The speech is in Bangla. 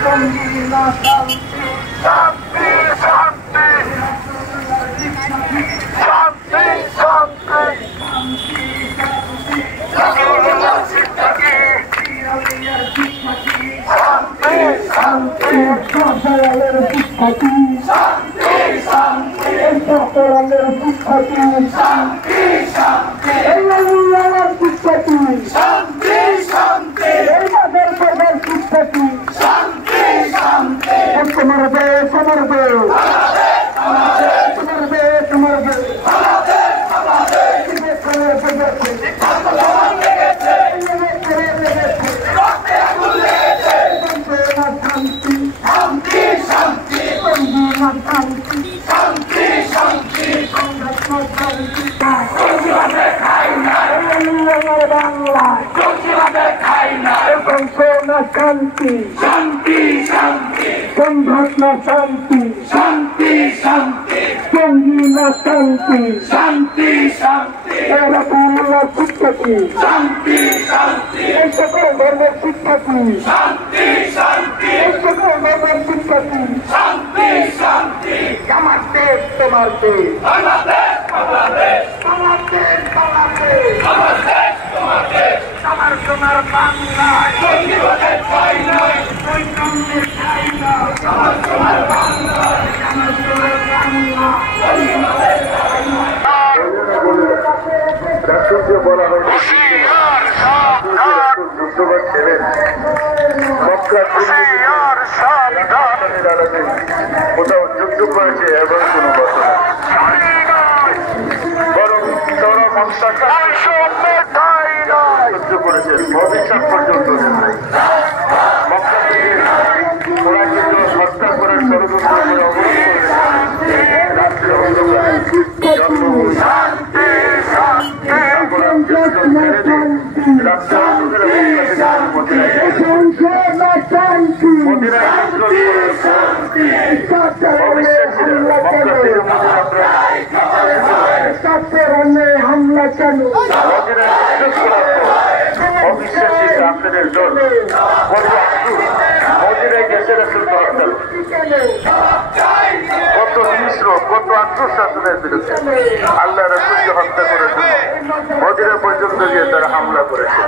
সঙ্গীনা শান্তি শান্তি শান্তি শান্তি শান্তি শান্তি শান্তি দয়ালের শিক্ষাটি শান্তি শান্তি দয়ালের শিক্ষাটি শান্তি শান্তি আল্লাহর শিক্ষাটি শান্তি শান্তি আমাদের সবার শিক্ষাটি শান্তি শান্তি তোমার দেশ আমার দেশ তোমার দেশ আমার দেশ শান্তি শান্তি শান্তি সংঘটনা শান্তি শান্তি শান্তি সঙ্গীনা শান্তি শান্তি শান্তি রাসূলুল্লাহ শিক্ষাটি শান্তি শান্তি সকল ধর্মের শিক্ষাটি শান্তি শান্তি সকল ধর্মের শিক্ষাটি শান্তি শান্তি আমার দেশ তোমার দেশ আমার দেশ তোমার দেশ আমার দেশ তোমার দেশ আমার দেশ তোমার দেশ আমার তোমার বাংলায় সঙ্গীবাদের ঠাই নয় বৈষম্যের ঠাই নয় আমার তোমার বাংলায় আমার তোমার বাংলা সঙ্গীবাদের ঠাই নয় বলা হয় যুদ্ধবাদ ছিলেন কোথাও যুদ্ধ করেছে এবার কোনো কথা বরং তারা মনসাটা যুদ্ধ করেছেন ভবিষ্যৎ পর্যন্ত মক্কা থেকে ওরা কিন্তু হত্যা করার ষড়যন্ত্র করে অবরোধ করে রাত্রে অন্ধকার জন্মভূমি হামলা কেন অবিশ্বাসী কাফেরের দল কত মদিনায় গেছে রাসূলকে হত্যা কত হিংস্র কত আত্মশাসনের বিরুদ্ধে আল্লাহ রাসূলকে হত্যা করার জন্য মদিনা পর্যন্ত গিয়ে তারা হামলা করেছে।